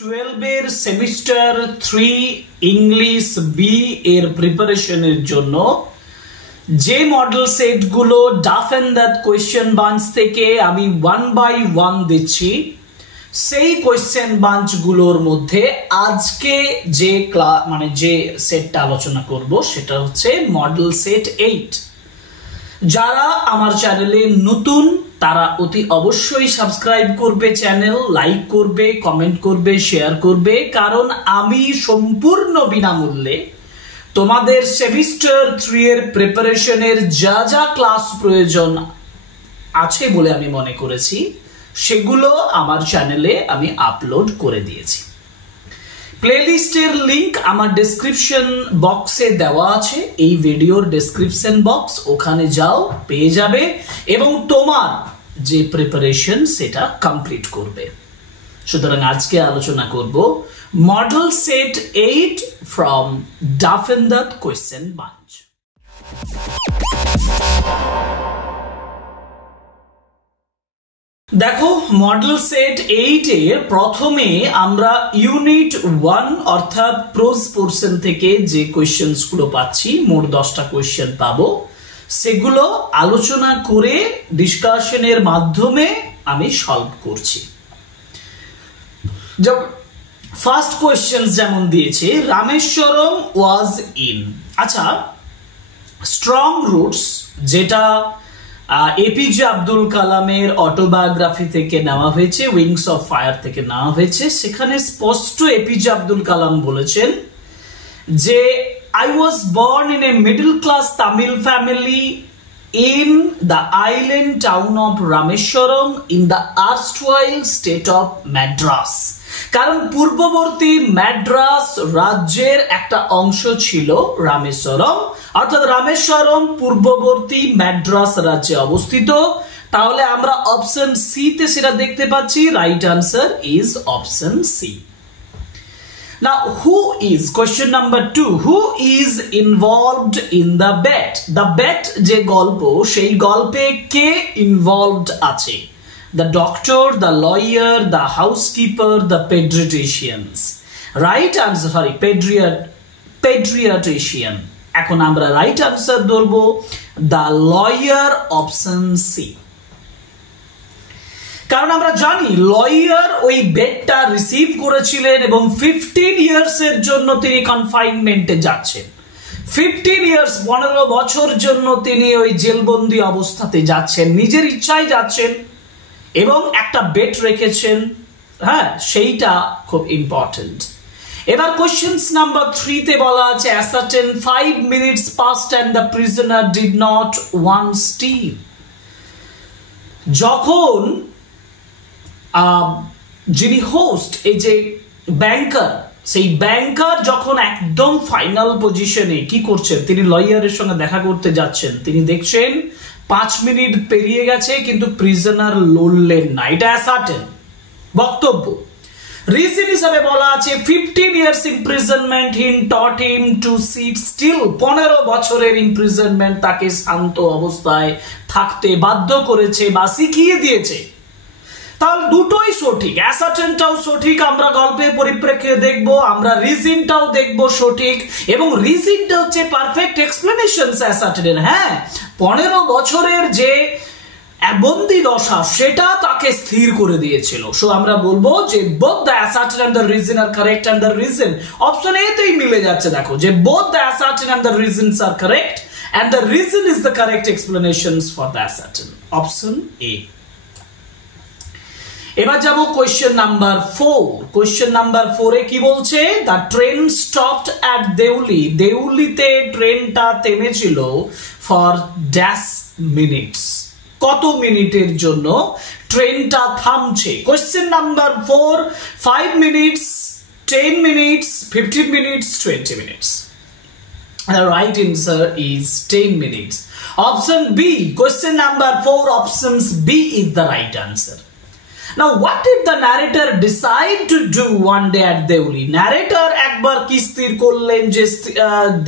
12 এর semester 3 English B এর প্রিপারেশনের জন্য যে মডেল সেটগুলো ডাফ এন্ড দ্যাট কোয়েশ্চেন বাঞ্চ থেকে আমি 1 বাই 1 দিচ্ছি, সেই কোয়েশ্চেন বাঞ্চগুলোর মধ্যে আজকে যে যে সেটটা আলোচনা করব সেটা হচ্ছে মডেল সেট 8। যারা আমার চ্যানেলে নতুন তারা অতি অবশ্যই সাবস্ক্রাইব করবে, চ্যানেল লাইক করবে, কমেন্ট করবে, শেয়ার করবে, কারণ আমি সম্পূর্ণ বিনামূল্যে তোমাদের সেমিস্টার 3 এর প্রিপারেশনের যা যা ক্লাস প্রয়োজন আছে বলে আমি মনে করেছি সেগুলো আমার চ্যানেলে আমি আপলোড করে দিয়েছি। প্লেলিস্টের লিংক আমার ডেসক্রিপশন বক্সে দেওয়া আছে, এই ভিডিওর ডেসক্রিপশন বক্স, ওখানে যাও পেয়ে যাবে এবং তোমার যে প্রিপারেশন সেটা কমপ্লিট করবে। সুতরাং আজকে আলোচনা করব model set 8 from Duff and that question bunch. দেখো, মডেল সেট 8 এর প্রথমে আমরা ইউনিট 1 অর্থাৎ প্রোজ পোরশন থেকে যে কোয়েশ্চেনস গুলো পাচ্ছি, মোট 10টা কোয়েশ্চেন পাবো, সেগুলো আলোচনা করে ডিসকাশনের মাধ্যমে আমি সলভ করছি। ফার্স্ট কোয়েশ্চেন যেমন দিয়েছে, রামেশ্বরম ওয়াজ ইন। আচ্ছা, স্ট্রং রুটস যেটা এপিজে আব্দুল কালামের অটোবায়োগ্রাফি থেকে নেওয়া হয়েছে, উইংস অফ ফায়ার থেকে নেওয়া হয়েছে, সেখানে স্পষ্ট এপিজে আব্দুল কালাম বলেছেন যে I was born in a middle class Tamil family in the island town of Rameshwaram in the erstwhile state of Madras। কারণ পূর্ববর্তী ম্যাড্রাস রাজ্যের একটা অংশ ছিল রামেশ্বরম, অর্থাৎ রামেশ্বরম পূর্ববর্তী ম্যাড্রাস রাজ্যে অবস্থিত। তাহলে আমরা অপশন সি তে সেটা দেখতে পাচ্ছি, right answer is option C. Now, who is, question number 2, who is involved in the bet? The bet যে গল্প, সেই গল্পে কে ইনভলভড আছে? The doctor, the lawyer, the housekeeper, the pediatricians. Right answer, sorry, pediatrician. এখন আমরা right answer ধরবো the lawyer, option C। কারণ আমরা জানি লয়ার ওই বেডটা রিসিভ করেছিলেন এবং 15 ইয়ার্স এর জন্য তিনি কনফাইনমেন্টে যাচ্ছেন। 15 ইয়ার্স, 15 বছর জন্য তিনি ওই জেলবন্দি অবস্থাতে যাচ্ছেন, নিজের ইচ্ছায় যাচ্ছেন এবং একটা বেড রেখেছেন। হ্যাঁ, সেইটা খুব ইম্পর্টেন্ট। এবার কোশ্চেন্স নাম্বার 3 তে বলা আছে, ascertain 5 minutes passed and the prisoner did not want steam। যখন যিনি হোস্ট, এই যে ব্যাংকার, সেই ব্যাংকার যখন একদম ফাইনাল পজিশনে কি করছেন, তিনি লয়ারের সঙ্গে দেখা করতে যাচ্ছেন, তিনি দেখছেন 5 মিনিট পেরিয়ে গেছে কিন্তু প্রিজনার লড়লেন না, এটা অ্যাসার্টেন বক্তব্য। রিজন হিসাবে বলা আছে 15 years imprisonment him taught him to sit still. 15 বছরের ইমপ্রিজনমেন্ট তাকে শান্ত অবস্থায় থাকতে বাধ্য করেছে বা শিখিয়ে দিয়েছে। তাহলে দুটোই সঠিক, অ্যাসার্টেনটাও সঠিক, আমরা গল্পের পরিপ্রেক্ষিতে দেখবো, আমরা রিজনটাও দেখবো সঠিক, এবং রিজনটা হচ্ছে পারফেক্ট এক্সপ্লেনেশন অ্যাসার্টেনের। হ্যাঁ, 15 বছরের যে বন্দি দশা সেটা তাকে স্থির করে দিয়েছিল। সো আমরা বলবো যে both the assertion and the reason are correct, and the reason option A তেই মিলে যাচ্ছে। দেখো যে both the assertion and the reasons are correct and the reason is the correct explanations for the assertion, option A. এবার যাব question number 4। Question number 4 এ কি বলছে, the train stopped at Deoli. দেউলিতে ট্রেনটা থেমেছিল ফর ড্যাশ মিনিটস। কত মিনিটের জন্য ট্রেনটা থামছে? Question number 4, 5 minutes, 10 minutes, 15 minutes, 20 minutes. The right answer is 10 minutes. Option B, question number 4, options B is the right answer. Now, what did the narrator decide to do one day at Deuli? Narrator একবার কি স্থির করলেন যে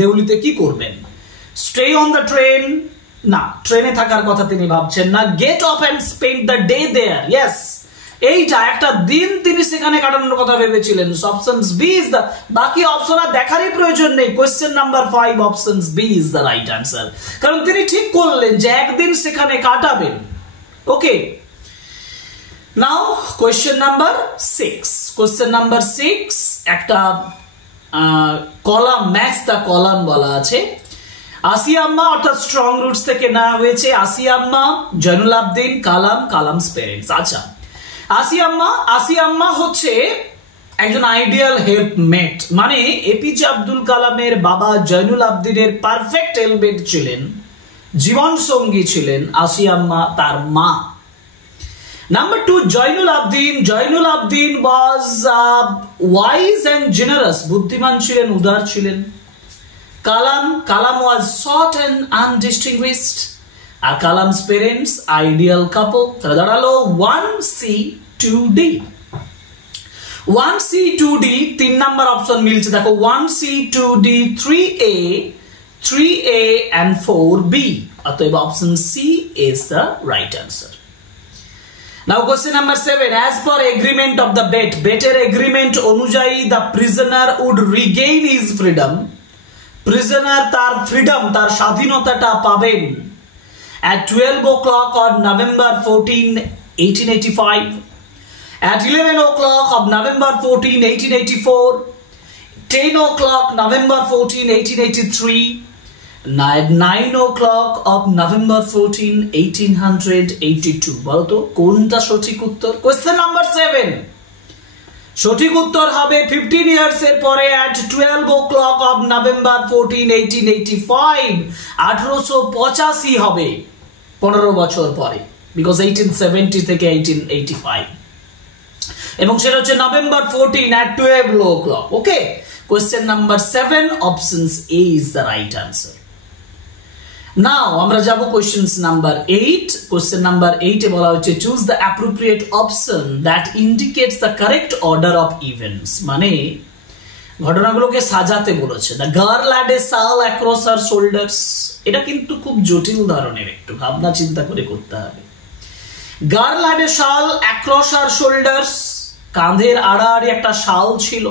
দেউলিতে কি করবেন? Stay on the train? না, ট্রেনে থাকার কথা তিনি ভাবছেন না। Get up and spend the day there? Yes, এইটা একটা দিন তিনি সেখানে কাটানোর কথা ভেবেছিলেন। অপশনস বি ইজ দা, বাকি অপশন আর দেখারই প্রয়োজন নেই। Question number 5 options B is the right answer, কারণ তিনি ঠিক করলেন যে একদিন সেখানে কাটাবেন। Okay, now question number 6। Question number 6 একটা কলাম, ম্যাচ দা কলাম বলা আছে। আসিয়া আম্মা অর্থাৎ স্ট্রং রুটস থেকে নেওয়া হয়েছে। আসিয়া আম্মা, জয়নুল আবদিন, কালাম, কালামস পেরেন্টস। আচ্ছা, আসিয়া আম্মা হচ্ছে একজন আইডিয়াল হেল্পমেট, মানে এপিজে আব্দুল কালামের বাবা জয়নুল আবদিনের পারফেক্ট হেল্পমেট ছিলেন, জীবন সঙ্গী ছিলেন আসিয়া আম্মা, তার মা। Number 2, Jainul Abdin was wise and generous. বুদ্ধিমান ছিলেন, উদার ছিলেন। Kalam was short and undistinguished. R Kalam's parents, ideal couple. তাহলে দাঁড়ালো 1C 2D। 1C 2D 3 number option মিলছে, দেখো 1C 2D 3A and 4B। অতএব option C is the right answer. Now question number 7, as per agreement of the better agreement অনুযায়ী the prisoner would regain his freedom, prisoner তার freedom, তার স্বাধীনতাটা পাবেন at 12 o'clock on November 14, 1885, at 11 o'clock of November 14, 1884, 10 o'clock November 14, 1883, 9 o'clock of November 14, 1882। বলতো কোনটা সঠিক উত্তর? Question number 7, সঠিক উত্তর হবে 15 ইয়ার্স এর পরে at 12 o'clock of November 14, 1885। 1885 হবে 15 বছর পরে, বিকজ 1870 থেকে 1885, এবং সেটা হচ্ছে November 14 at 12 o'clock। Okay, question number 7 options A is the right answer. নাও আমরা যাব কোয়েশ্চেনস নাম্বার 8। কোয়েশ্চেন নাম্বার 8 এ বলা হচ্ছে choose the appropriate option that indicates the correct order of events, মানে ঘটনাগুলোকে সাজাতে বলেছে। দ্য গার্ল হ্যাড এ শাল across হার shoulders, এটা কিন্তু খুব জটিল ধরনের, একটু ভাবনা চিন্তা করে করতে হবে। গার্ল হ্যাড এ শাল অ্যাক্রস হার শোল্ডার্স, কাঁধের আড়াআড়ি একটা শাল ছিল।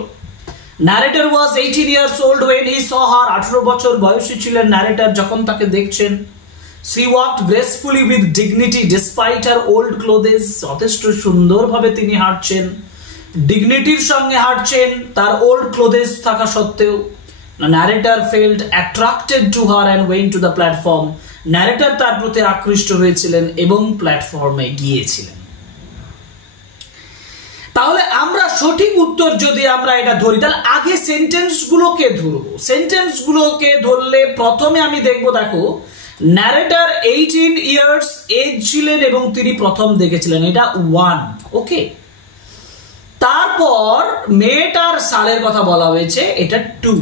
Narrator was 18 years old when he saw her, 18 বছর বয়সী ছিলেন ন্যারেটর যখন তাকে দেখছেন। She walked gracefully with dignity despite her old clothes, যথেষ্ট সুন্দরভাবে তিনি হাঁটছেন, ডিগনিটির সঙ্গে হাঁটছেন তার ওল্ড ক্লোথেস থাকা সত্ত্বেও। Narrator felt attracted to her and went to the platform, narrator তার প্রতি আকৃষ্ট হয়েছিলেন এবং প্ল্যাটফর্মে গিয়েছিলেন। তাহলে আমরা সঠিক উত্তর যদি আমরা এটা ধরি, তাহলে আগে সেন্টেন্স গুলোকে ধরবো। সেন্টেন্স গুলোকে ধরলে প্রথমে আমি দেখবো, দেখো ন্যারেটর 18 ইয়ার্স এজ ছিলেন এবং তিনি প্রথম দেখেছিলেন, এটা 1। ওকে, তারপর মেয়েটার সালের কথা বলা হয়েছে, এটা 2।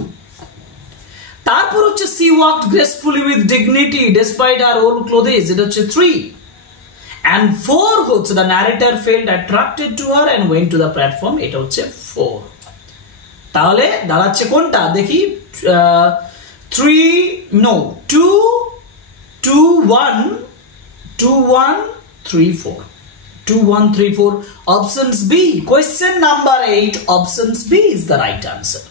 তারপর হচ্ছে she walked gracefully with dignity despite her old clothes, এটা হচ্ছে 3। and 4 হচ্ছে the narrator felt attracted to her and went to the platform, এটা হচ্ছে 4। তাহলে দাঁড়াচ্ছে কোনটা দেখি, 2 1 3 4, 2 1 3 4, options B, question number 8 options B is the right answer.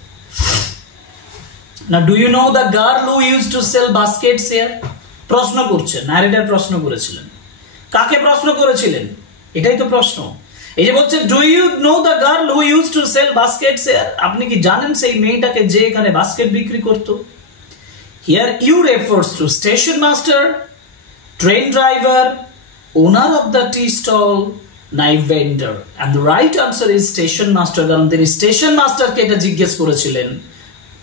Now do you know the girl who used to sell baskets here? প্রশ্ন করছে, narrator প্রশ্ন করেছিলেন, কাকে প্রশ্ন করেছিলেন? এটাই তো প্রশ্ন। এই যে বলছে do you know the girl who used to sell baskets here, আপনি কি জানেন সেই মেয়েটাকে যে এখানে বাস্কেট বিক্রি করত? Here you refers to station master, train driver, owner of the tea stall, knife vendor, and the right answer is station master, কারণ তিনি স্টেশন মাস্টারকে এটা জিজ্ঞেস করেছিলেন।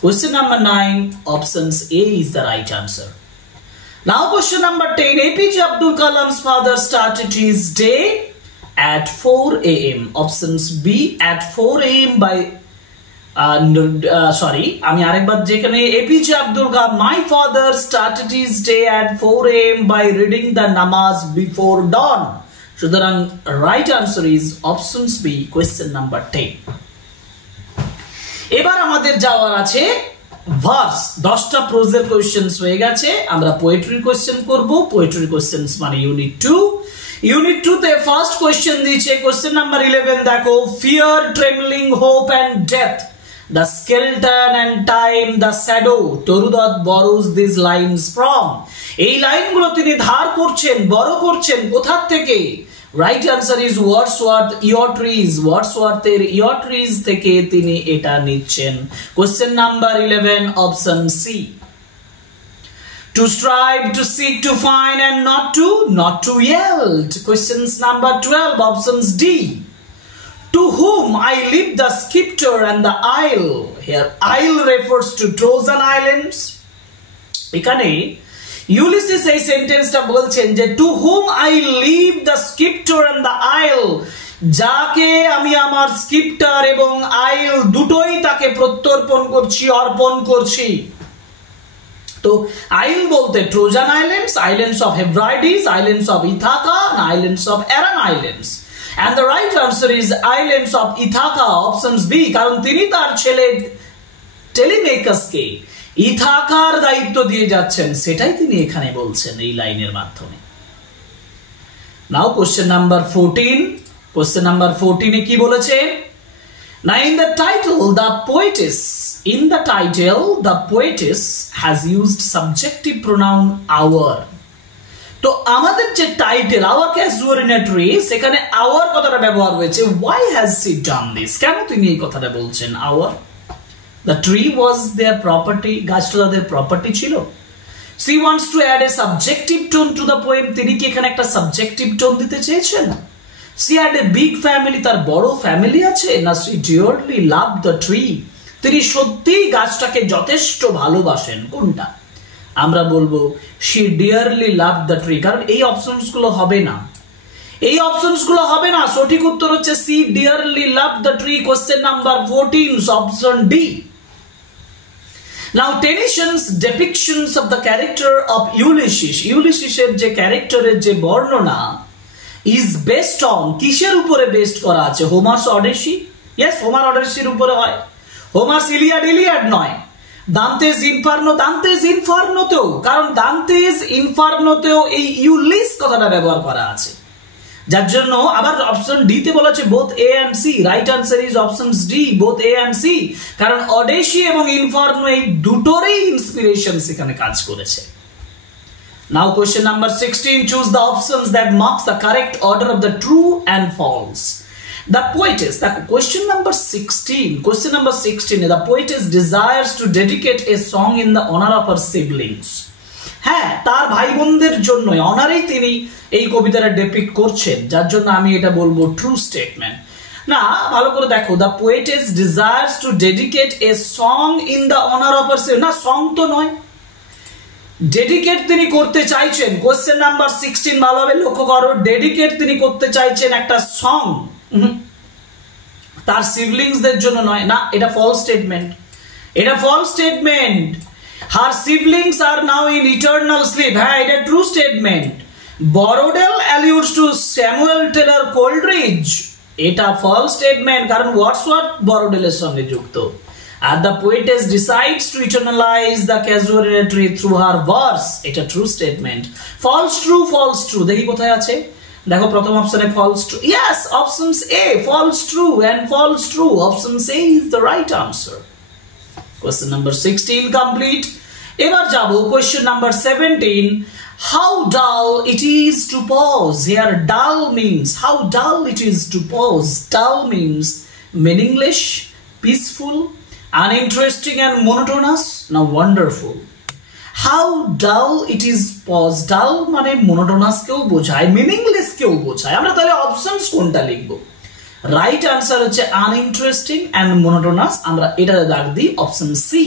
Question number 9 options A is the right answer. Now question number 10, APJ Abdul Kalam's father started his day at 4 a.m. Options B at 4 a.m. by sorry, আমি আরেকবার যেখানে APJ Abdul Kalam, my father started his day at 4 a.m. by reading the namaz before dawn. সুতরাং right answer is options B, question number 10. এবার আমাদের যাওয়ার আছে verse. 10টা প্রোজের questions হয়ে গেছে, আমরা পোয়েট্রি কোশ্চেন করব। পোয়েট্রি কোশ্চেন্স মানে ইউনিট 2। ইউনিট 2 তে ফার্স্ট কোশ্চেন দিয়েছে, কোশ্চেন নাম্বার 11 দেখো, fear, trembling, hope and death, the skeleton and time, the shadow, Toru Dutt borrows these lines from, এই লাইনগুলো তিনি ধার করছেন, বড় করছেন কোথা থেকে? Right answer is Wordsworth yew trees, ওয়ার্ডসওয়ার্থের ইয়র ট্রিজ থেকে তিনি এটা নিচ্ছেন। Question number 11 option C. To strive, to seek, to find, and not to yield. Questions number 12, options D. To whom I leave the scepter and the isle. Here, isle refers to Trojan Islands. এখানে Ulysses এই সেন্টেন্সটা বলছেন যে to whom I leave the scepter and the isle, যাকে আমি আমার স্কিপ্টার এবং আইল দুটোই তাকে প্রত্যর্পণ করছি, অর্পণ করছি। তো আইল বলতে Trojan islands, islands of Hebrides, islands of Ithaca, islands of Aran islands, and the right answer is islands of Ithaca, options B, কারণ তিনি তার ছেলে টেলিমেকাসকে ইথাকার দায়িত্ব দিয়ে যাচ্ছেন, সেটাই তিনি এখানে বলছেন এই লাইনের মাধ্যমে। Now question number 14, question number 14 এ কি বলেছে? Now in the title the poetess has used subjective pronoun our. তো আমাদের যে টাইটেল our casuality, সেখানে our কথাটা ব্যবহার হয়েছে। why has she done this, কেন তিনি এই কথাটা বলছেন our? the tree was their property, গাছটা তাদের প্রপার্টি ছিল। she wants to add a subjective tone to the poem, তিনি কি এখানে একটা সাবজেক্টিভ টোন দিতে চেয়েছেন? she had a big family, তার বড় ফ্যামিলি আছে। না she dearly loved the tree, তিনি সত্যিই গাছটাকে যথেষ্ট ভালোবাসেন। কোনটা? আমরা বলবো she dearly loved the tree, কারণ এই অপশনস গুলো হবে না, এই অপশনস গুলো হবে না। সঠিক উত্তর হচ্ছে she dearly loved the tree, question number 14, option D. Now Tennyson's depictions of the character of Ulysses, ইউলিসিসের যে ক্যারেক্টারের যে বর্ণনা is based on, কিসের উপরে বেস্ট করা আছে? হোমার্স অডেসি? ইয়েস, হোমার অডেসির উপরে হয়। হোমার্স ইলিয়াড নয়। দান্তেস ইনফার্নোতেও, কারণ দান্তেস ইনফার্নোতেও এই ইউলিস কথাটা ব্যবহার করা আছে, যার জন্য আবার অপশন ডি তে বলা আছে both A and C. Right answer is options D, both A and C, কারণ অডেসি এবং ইনফার্নো এই দুটোরই ইন্সপিরেশন সেখানে কাজ করেছে। Now question number 16, choose the options that marks the correct order of the true and false. The poetess, question number 16, the poetess desires to dedicate a song in the honor of her siblings. হ্যাঁ, তার ভাই বোনদের জন্য অনারেই তিনি এই কবিতাটা depict করছেন, যার জন্য আমি এটা বলবো ট্রু স্টেটমেন্ট। না, ভালো করে দেখো, the poetess desires to dedicate a song in the honor of her siblings, না সং তো নয়, ডেডিকেট তিনি করতে চাইছেন। কোশ্চেন নাম্বার 16 ভালোভাবে লক্ষ্য করো, ডেডিকেট তিনি করতে চাইছেন একটা সং তার সিবলিংসদের জন্য নয়। না, এটা ফলস স্টেটমেন্ট, এটা false statement. Her siblings are now in eternal sleep, হ্যাঁ এটা true statement. Borrowdale alludes to Samuel Taylor Coleridge, এটা ফলস স্টেটমেন্ট, কারণ ওয়ার্ডসওয়ার্থ বরোডেলের সঙ্গে যুক্ত। And the poetess decides to eternalize the casualty through her verse, এটা true statement. False true, দেখি কোথায় আছে? দেখো প্রথম অপশনে false true, yes, options A, false true and false true, option A is the right answer. Question number 16 complete. এবার যাবো question number 17, how dull it is to pause. Here dull means, how dull it is to pause. Dull means meaningless, peaceful, uninteresting and monotonous. Now wonderful. How dull it is pause, dull মানে monotonous কেও বোঝায়, meaningless কেও বোঝায়। আমরা তাহলে options কোনটা লিখবো? Right answer হচ্ছে uninteresting and monotonous, আমরা এটাতে দাগ দিই option C.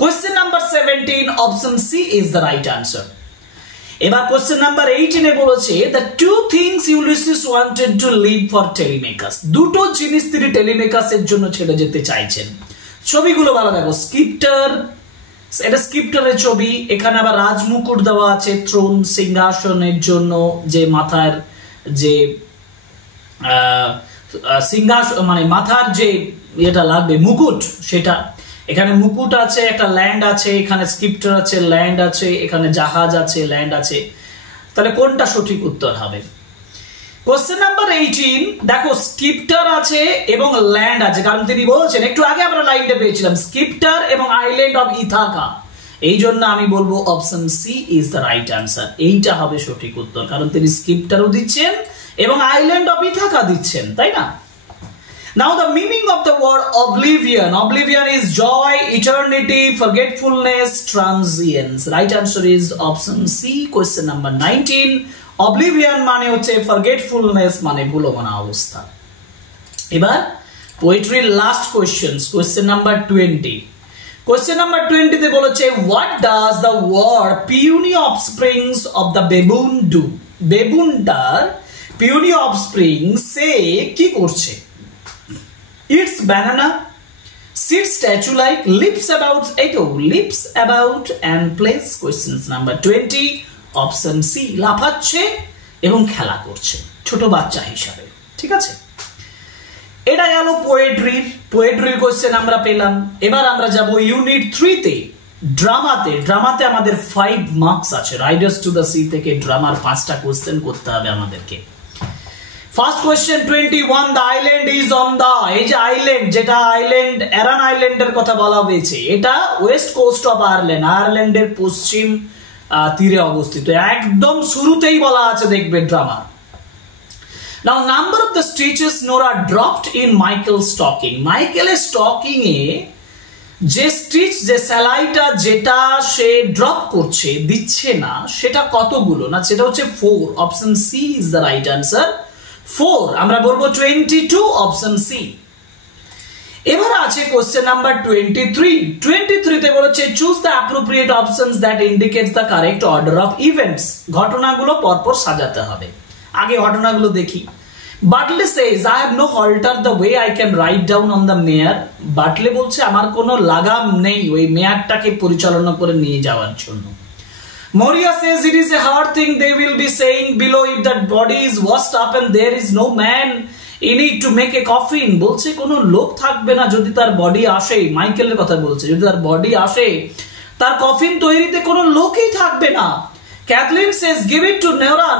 Question number 17, option C is the right answer. এবার কোশ্চেন নাম্বার 18 এ বলেছে the two things Ulysses wanted to leave for Telemachus, দুটো জিনিস তিনি টেলিমেকাসের জন্য ছেড়ে যেতে চাইছেন। ছবিগুলো ভালো দেখো, স্কিপ্টার, এটা স্কিপ্টারের ছবি, এখানে আবার রাজমুকুট দেওয়া আছে, থ্রোন সিংহাসনের জন্য যে মাথার যে সিংহাসন মানে মাথার যে এটা লাগবে মুকুট, সেটা এখানে মুকুট আছে, একটা ল্যান্ড আছে, এখানে স্কিপ্টার আছে, ল্যান্ড আছে, এখানে জাহাজ আছে, ল্যান্ড আছে। তাহলে কোনটা সঠিক উত্তর হবে? কোশ্চেন নাম্বার 18 দেখো স্কিপ্টার আছে এবং ল্যান্ড আছে, কারণ তিনি বলছেন একটু আগে আমরা লাইনটা পেয়েছিলাম স্কিপ্টার এবং আইল্যান্ড অফ ইথাকা, এই জন্য আমি বলবো option C is the right answer, এইটা হবে সঠিক উত্তর, কারণ তিনি স্কিপ্টারও দিচ্ছেন এবং আইল্যান্ড অফ ইথাকা দিচ্ছেন, তাই না? Now the meaning of the word oblivion. Oblivion is joy, eternity, forgetfulness, transience. Right answer is option C, question number 19. Oblivion মানে হচ্ছে forgetfulness মানে ভুলমনা অবস্থা। এবার পোয়েট্রির last questions, question number 20। Question number 20 তে বলেছে what does the word puny offsprings of the baboon do? বেবুনটার puny offspring সে কি করছে? It's banana, sits statue-like, leaps about, leaps about and plays. Questions number 20, option C, লাফাচ্ছে এবং খেলা করছে ছোট বাচ্চা হিসাবে, ঠিক আছে? এটা গেল পোয়েট্রির কোশ্চেন আমরা পেলাম। এবার আমরা যাব ইউনিট 3 তে, ড্রামাতে আমাদের 5 মার্কস আছে। রাইডার্স টু দ্য সি থেকে ড্রামার 5টা কোশ্চেন করতে হবে আমাদেরকে। First question 21, the island is on the, এই যে আইল্যান্ড, যেটা আইল্যান্ড অ্যারান আইল্যান্ডের কথা বলা হয়েছে, এটা ওয়েস্ট কোস্ট অফ আয়ারল্যান্ডের পশ্চিম তীরে অবস্থিত, একদম শুরুতেই বলা আছে দেখবে drama. Now number of the stitches Nora dropped in Michael stocking, মাইকেলের স্টকিং এ যে স্টিচ, যে সেলাইটা যেটা সে ড্রপ করছে, দিচ্ছে না, সেটা কতগুলো? না সেটা হচ্ছে 4, option C is the right answer, 4, আমরা বলবো 22, অপশন সি। এবার আছে কোশ্চেন নাম্বার 23 তে বলেছে choose the appropriate options that indicates the correct order of events, ঘটনাগুলো পরপর সাজাতে হবে। আগে ঘটনাগুলো দেখি। Butler says I have no halter the way I can write down on the mare, Butler বলছে আমার কোনো লাগাম নেই ওই মেয়ারটাকে পরিচালনা করে নিয়ে যাওয়ার জন্য। Moria says it is a hard thing they will be saying below if that body is washed up and there is no man in it to make a coffin, বলছে কোনো লোক থাকবে না যদি তার বডি আসে, মাইকেলের কথা বলছে, যদি তার বডি আসে তার কফিন তৈরিতে কোনো লোকই থাকবে না। Kathleen says give it to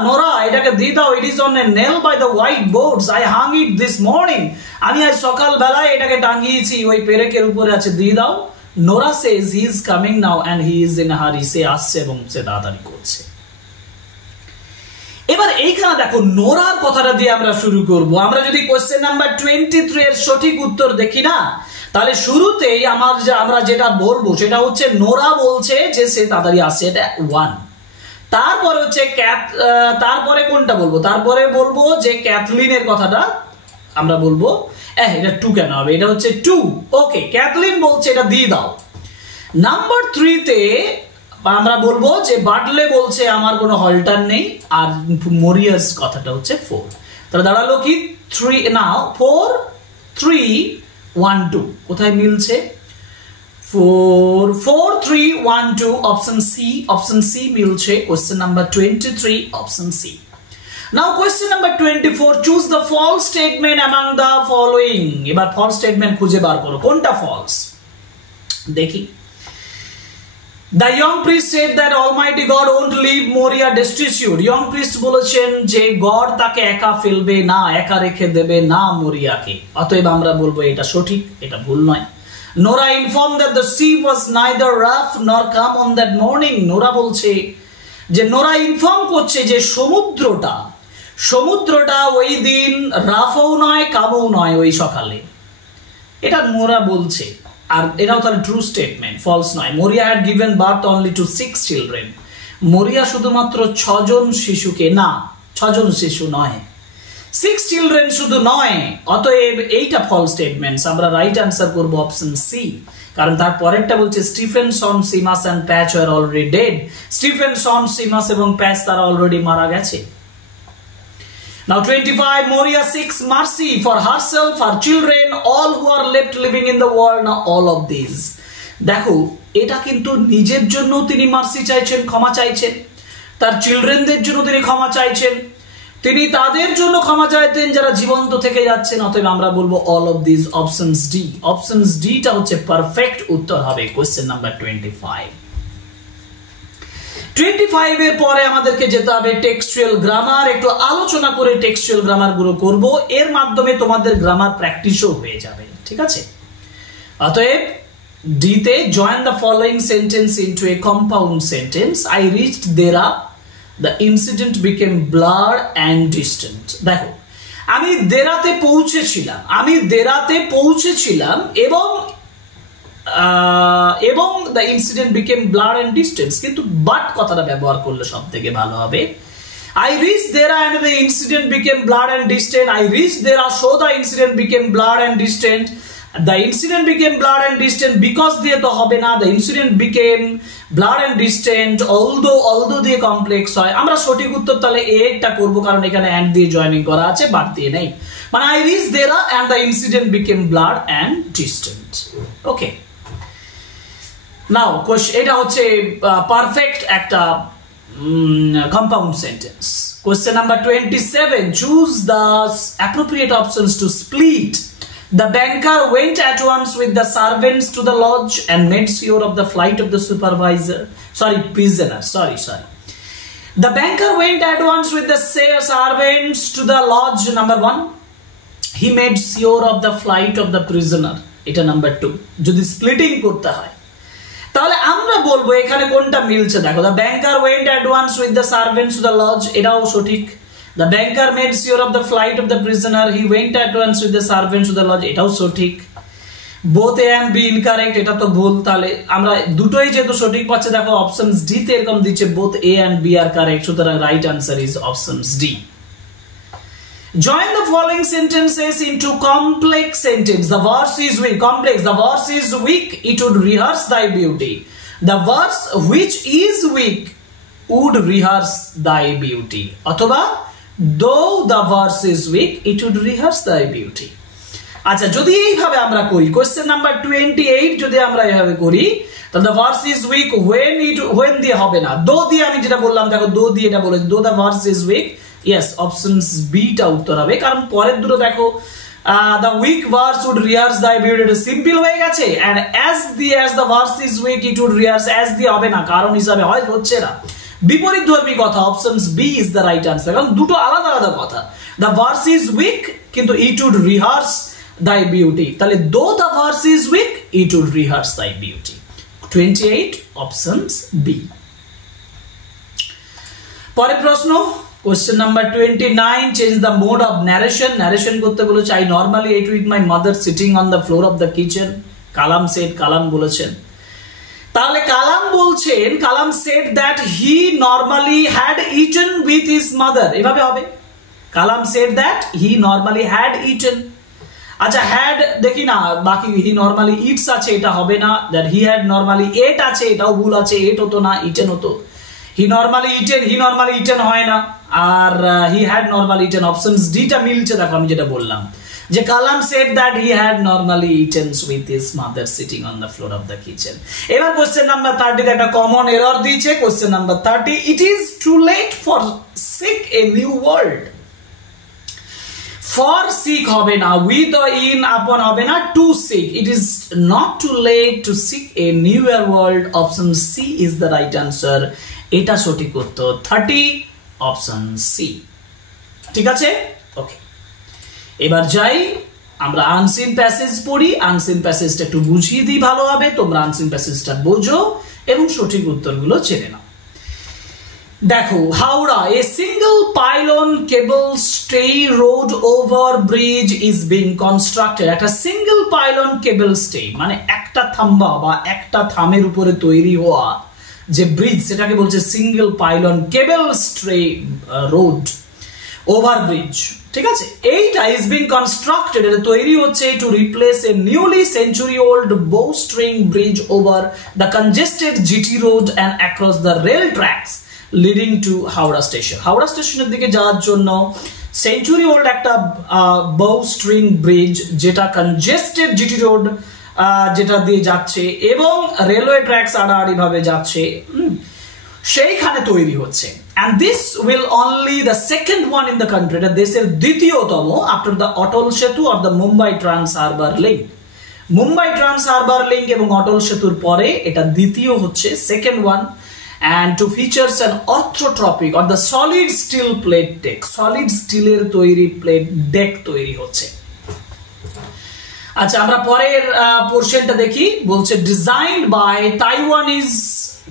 Nora, এটাকে দিয়ে দাও, it is on a nail by the white boards, I hung it this morning, আমি আজ সকাল বেলায় এটাকে টাঙিয়েছি ওই পেরেকের উপরে আছে, দিয়ে দাও। Nora says he is coming now and he is in a hurry, সে আসছে এবং সে তাড়াতাড়ি করছে। এবার এইখানে দেখো নোরার কথাটা দিয়ে আমরা শুরু করব। আমরা যদি কোশ্চেন নাম্বার 23 এর সঠিক উত্তর দেখি না, তাহলে শুরুতেই আমরা যেটা বলবো সেটা হচ্ছে নোরা বলছে যে সে তাড়াতাড়ি আসছে, এটা 1। তারপরে হচ্ছে তারপরে কোনটা বলবো? তারপরে বলবো যে ক্যাথলিনের কথাটা আমরা বলবো, এটা 2 কেন হবে? এটা হচ্ছে 2, ওকে। ক্যাথলিন বলছে এটা দিয়ে দাও। নাম্বার 3 তে আমরা বলবো যে বাটলে বলছে আমার কোনো হল্টার নেই, আর মরিয়াস কথাটা হচ্ছে 4। তাহলে দাঁড়ালো কি 3 না 4 3 1 2, কোথায় মিলছে? 4 4 3 1 2, অপশন সি মিলছে। Question number 23, option C. Now question number 24, choose the false statement among the following. এবার false statement খুঁজে বার করো, কোনটা false দেখি। The young priest said that Almighty God won't leave Moria destitute. Young priest বলেছেন যে god তাকে একা ফেলবে না, একা রেখে দেবে না মরিয়াকে, অতএব আমরা বলবো এটা সঠিক, এটা ভুল নয়। Nora informed that the sea was neither rough nor calm on that morning. Nora বলছে যে নোরা ইনফর্ম করছে যে সমুদ্রটা ওই দিন রাফও নয় কামও নয় ওই সকালে, এটা নোরা বলছে। আর এটাও তাহলে ট্রু স্টেটমেন্ট, ফলস নয়। Maria had given birth only to 6 children, Maria শুধুমাত্র 6 জন শিশুকে, না 6 জন শিশু নয়, 6 চিলড্রেন শুধু নয়, অতএব এইটা ফলস স্টেটমেন্টস। আমরা রাইট অ্যান্সার করব অপশন সি, কারণ তার পরেরটা বলছে Stephenson, Seamus and Patch are already dead. Stephenson, Seamus এবং প্যাচ তারা অলরেডি মারা গেছে। Now 25, Moria seeks mercy for herself, her children, all who are left living in the world. Now all of these, দেখো এটা কিন্তু নিজের জন্য তিনি মার্সি চাইছেন, ক্ষমা চাইছেন, তার চিলড্রেনদের জন্য তিনি ক্ষমা চাইছেন, তিনি তাদের জন্য ক্ষমা চাইতেন যারা জীবন্ত থেকে যাচ্ছেন, অতএব আমরা বলবো all of these, options D. Options ডিটা হচ্ছে পারফেক্ট উত্তর হবে কোশ্চেন নাম্বার 25। 25 এর পরে আমাদেরকে যেতে হবে টেক্সচুয়াল গ্রামার। একটু আলোচনা করে টেক্সচুয়াল গ্রামার গুলো করব, এর মাধ্যমে তোমাদের গ্রামার প্র্যাকটিসও হয়ে যাবে, ঠিক আছে? অতএব ডিতে join the following sentence into a compound sentence. I reached there, the incident became blur and distant. দেখো, আমি দেরাতে পৌঁছেছিলাম এবং the incident became blur and distance, কিন্তু বাট কথাটা ব্যবহার করলে সব থেকে ভালো হবে। I reached there and the incident became blurred and distant. I reached there, so the incident became blurred and distant. The incident became blurred and distant because দিয়ে তো হবে না, the incident became blurred and distant although দিয়ে complex হয়। আমরা সঠিক উত্তর তাহলে এটা করব, কারণ এখানে and দিয়ে জয়েনিং করা আছে, বাট দিয়ে নেই। মানে I reached there and the incident became blurred and distant. Okay, now এটা হচ্ছে পারফেক্ট একটা compound sentence. Question number 27. Choose the appropriate options to split. The banker went at once with the servants to the lodge and made sure of the flight of the prisoner. The banker went at once with the servants to the lodge. Number 1. He made sure of the flight of the prisoner. এটা number 2. যদি splitting করতে হয় তাহলে আমরা বলবো এখানে কোনটা মিলছে। দেখো, the banker went at once with the servants to the lodge, এটাও সঠিক। The banker made sure of the flight of the prisoner. He went at once with the servants to the lodge, এটাও সঠিক। both A and B incorrect, এটা তো ভুল। তাহলে আমরা দুটোই যেহেতু সঠিক পাচ্ছি, দেখো অপশনস ডি তে এরকম দিচ্ছে both A and B are correct, সুতরাং right answer is options D. Join the following sentences into complex sentence. The verse is weak. Complex. The verse is weak, it would rehearse thy beauty. The verse which is weak would rehearse thy beauty. অথবা though the verse is weak, it would rehearse thy beauty. আচ্ছা, যদি এইভাবে আমরা করি, question number 28 যদি আমরা এইভাবে করি, তাহলে the verse is weak when দিয়ে হবে না, though দিয়ে আমি যেটা বললাম, দেখো though দিয়ে এটা বলে, though the verse is weak, yes, options B টা উত্তর হবে। কারণ পরের দুটো দেখো, the weak verse would rehearse thy beauty, এটা সিম্পল হয়ে গেছে, and as the verse is weak, it would rehearse, as দিয়ে হবে না, কারণ হিসাবে হয় হচ্ছে না, বিপরীত ধর্মী কথা। Options B is the right answer, কারণ দুটো আলাদা আলাদা কথা। the verse is weak, কিন্তু it would rehearse thy beauty, তাহলে though the verse is weak, it would rehearse thy beauty. 28 options B। পরের প্রশ্ন, question number 29. Change the mode of narration করতে বলেছে। I normally ate with my mother sitting on the floor of the kitchen. Kalam said, কালাম বলেছেন। তাহলে কালাম বলছেন, কালাম said that he normally had eaten with his mother, এভাবে হবে। কালাম said that he normally had eaten। আচ্ছা, had দেখি না, বাকি he normally eats আছে, এটা হবে না। that he had normally ate আছে, এটাও ভুল আছে, ate হতো না, eaten হতো। he normally eaten হয় না, আর he had normally eaten, options D টা মিলছে। দেখো, আমি যেটা বললাম যে কালাম said that he had normally eaten with his mother sitting on the floor of the kitchen। এবার কোশ্চেন নাম্বার 30 তে একটা কমন এরর দিয়েছে। Question number 30, it is too late for seek a new world। for seek হবে না, with or in upon হবে না, to seek, it is not too late to seek a newer world, option C is the right answer, এটা সঠিক উত্তর। 30 option C, ঠিক আছে? ওকে, এবার যাই আমরা আনসিন প্যাসেজ পড়ি। আনসিন প্যাসেজটা একটু বুঝিয়ে দিই ভালোভাবে, তোমরা আনসিন প্যাসেজটা বোঝো এবং সঠিক উত্তরগুলো চেনে নাও। দেখো, Howrah, a single pylon cable stay road over bridge is being constructed। একটা সিঙ্গেল পাইলন কেবল স্টে মানে একটা থাম্বা বা একটা থামের উপরে তৈরি হওয়া যে ব্রিজ, সেটাকে বলছে single pylon cable stay road over bridge, ঠিক আছে? এইটা ইজ বিং কনস্ট্রাক্টেড, এটা তৈরি হচ্ছে to replace a newly century old bow string bridge over the congested GT road and across the rail tracks leading to Howrah station. Howrah স্টেশনের দিকে যাওয়ার জন্য সেঞ্চুরি ওল্ড একটা বো স্ট্রিং ব্রিজ, যেটা কনজেস্টেড জিটি রোড যেটা দিয়ে যাচ্ছে এবং রেলওয়ে ট্র্যাকস আড়াআড়ি ভাবে যাচ্ছে, সেইখানে তৈরি হচ্ছে। and this will only the second one in the country, এটা দেশের দ্বিতীয়তম after the অটল সেতু or the Mumbai trans harbour link. Mumbai trans harbour link এবং অটল সেতুর পরে এটা দ্বিতীয় হচ্ছে, second one. and to features an orthotropic or the solid steel plate deck. Solid steel এর তৈরি প্লেট ডেক তৈরি হচ্ছে। আচ্ছা, আমরা পরের পোরশনটা দেখি। বলছে designed by Taiwanese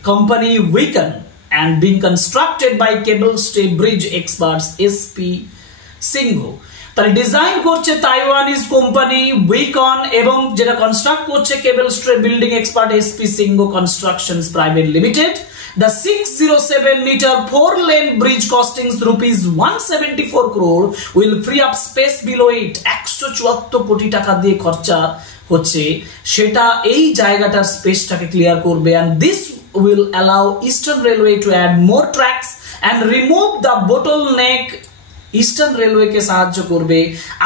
company Wicon and being constructed by cable stay bridge experts SP Singho। তাহলে ডিজাইন করছে তাইওয়ানিজ কোম্পানি উইকন এবং যেটা কনস্ট্রাক্ট করছে cable stray building expert SP Singho Constructions Private Limited। The 607-meter 4-lane bridge costing rupees 174 crore will free up space below it। 174 কোটি টাকা দিয়ে খরচা হচ্ছে, সেটা এই জায়গাটার স্পেসটাকে ক্লিয়ার করবে। and this will allow Eastern Railway to add more tracks and remove the bottleneck। Eastern রেলওয়েকে সাহায্য করবে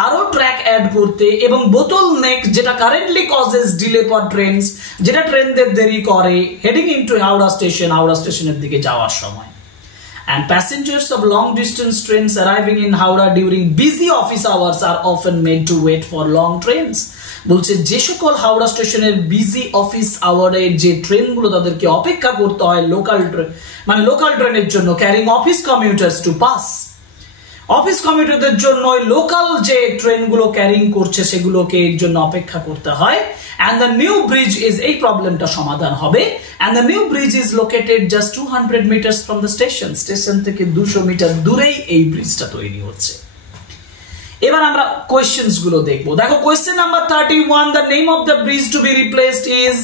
আরো ট্র্যাক অ্যাড করতে এবং bottleneck যেটা currently causes delay for trains, যেটা ট্রেনদের দেরি করে হেডিং ইনটু হাওড়া স্টেশনের দিকে যাওয়ার সময়। and passengers of long distance trains arriving in Howrah during busy office hours are often made to wait for long trains। বলছে যে সকল হাওড়া স্টেশনের বিজি অফিস আওয়ারে যে ট্রেনগুলো তাদেরকে অপেক্ষা করতে হয় লোকাল ট্রেনের জন্য, carrying office commuters to pass, office কমিউটারদের জন্য লোকাল যে ট্রেনগুলো ক্যারিং করছে সেগুলোকে এর জন্য অপেক্ষা করতে হয়। and the new bridge is এই প্রবলেমটা সমাধান হবে। and the new bridge is located just 200 meters from the station থেকে 200 মিটার দূরেই এই ব্রিজটা তৈরি হচ্ছে। এবার আমরা কোয়েশ্চেনস গুলো দেখবো। দেখো question number 31, the name of the bridge to be replaced is,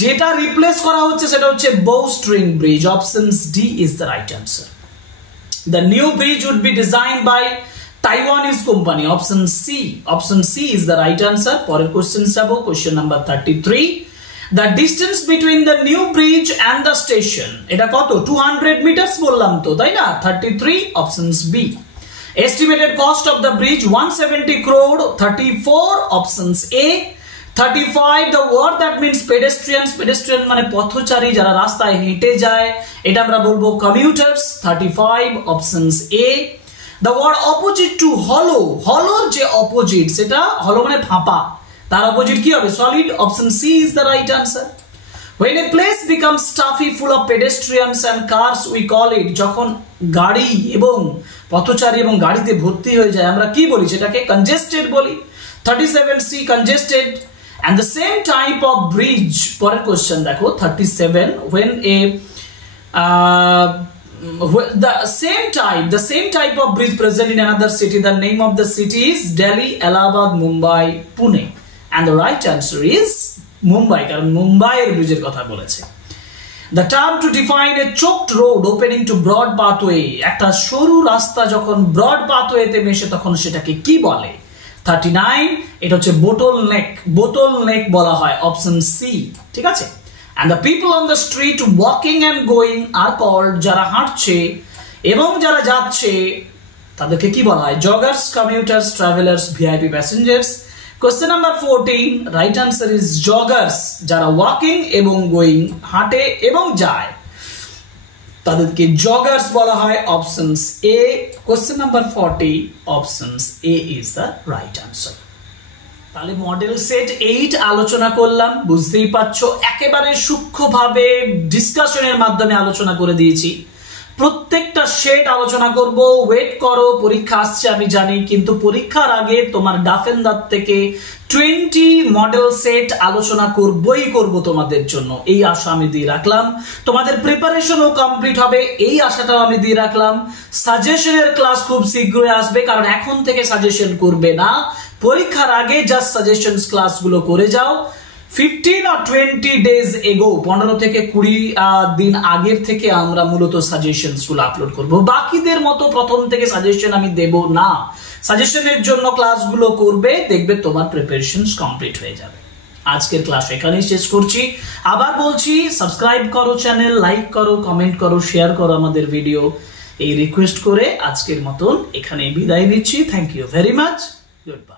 যেটা রিপ্লেস করা হচ্ছে সেটা হচ্ছে bowstring bridge। Options D is the right answer। The new bridge would be designed by Taiwanese company। Option C is the right answer। পরের question যাব, question number 33, the distance between the new bridge and the station, এটা কত? 200 metre বললাম তো, তাই না? 33 options B. Estimated cost of the bridge 170 crore। 34 options A। 35 the word that means pedestrian মানে পথচারী, যারা রাস্তায় হেঁটে যায়, এটা আমরা বলবো commuters। 35 options A। the word opposite to hollow যে অপোজিট, সেটা hollow মানে ফাঁপা, তার অপোজিট কি হবে? solid। option C is the right answer। when a place becomes stuffy full of pedestrians and cars we call it, যখন গাড়ি এবং পথচারী এবং গাড়িতে ভর্তি হয়ে যায় আমরা কি বলি? সেটাকে congested বলি। 37 C congested। and the same type of bridge, পরের কোশ্চেন দেখো 37, when the same type of bridge present in another city, the name of the city is Delhi, Allahabad, Mumbai, Pune। and the right answer is Mumbai, কারণ মুম্বাইয়ের ব্রিজের কথা বলেছে। the term to define a choked road opening to broad pathway, একটা সরু রাস্তা যখন broad পাথওয়েতে মেশে তখন সেটাকে কি বলে? 39 এটা হচ্ছে bottleneck বলা হয়। অপশন সি, ঠিক আছে। and the people on the street walking and going are called, যারা হাঁটছে এবং যারা যাচ্ছে তাদেরকে কি বলা হয়? joggers, commuters, travelers, VIP passengers। Question number 14, right answer is joggers। যারা ওয়াকিং এবং গোয়িং, হাঁটে এবং যায়, তাদেরকে joggers বলা হয়। Options A. Question number 40, options A is the right answer. তাহলে মডেল সেট 8 আলোচনা করলাম, বুঝতেই পারছো একেবারে সূক্ষ্মভাবে ডিসকাশনের মাধ্যমে আলোচনা করে দিয়েছি। প্রত্যেকটা সেট আলোচনা করব, ওয়েট করো, পরীক্ষা আসছে আমি জানি, কিন্তু পরীক্ষার আগে তোমার ডাফেন্দার থেকে 20 মডেল সেট আলোচনা করব তোমাদের জন্য, এই আশা আমি দিয়ে রাখলাম। তোমাদের প্রিপারেশনও কমপ্লিট হবে এই আশাটাও আমি দিয়ে রাখলাম। সাজেশনের ক্লাস খুব শীঘ্রই আসবে, কারণ এখন থেকে সাজেশন করবে না, পরীক্ষার আগে জাস্ট সাজেশনস ক্লাসগুলো করে যাও। 15 or 20 days ago, 15 থেকে 20 দিন আগের থেকে আমরা মূলত সাজেশনস গুলো আপলোড করব। বাকিদের মতো প্রথম থেকে সাজেশন আমি দেব না, সাজেশনের জন্য ক্লাসগুলো করবে, দেখবে তোমার প্রিপারেশনস কমপ্লিট হয়ে যাবে। আজকের ক্লাস এখানেই শেষ করছি। আবার বলছি, সাবস্ক্রাইব করো চ্যানেল, লাইক করো, কমেন্ট করো, শেয়ার করো আমাদের ভিডিও, এই রিকোয়েস্ট করে আজকের মতন এখানে বিদায় নিচ্ছি। Thank you very much, good bye.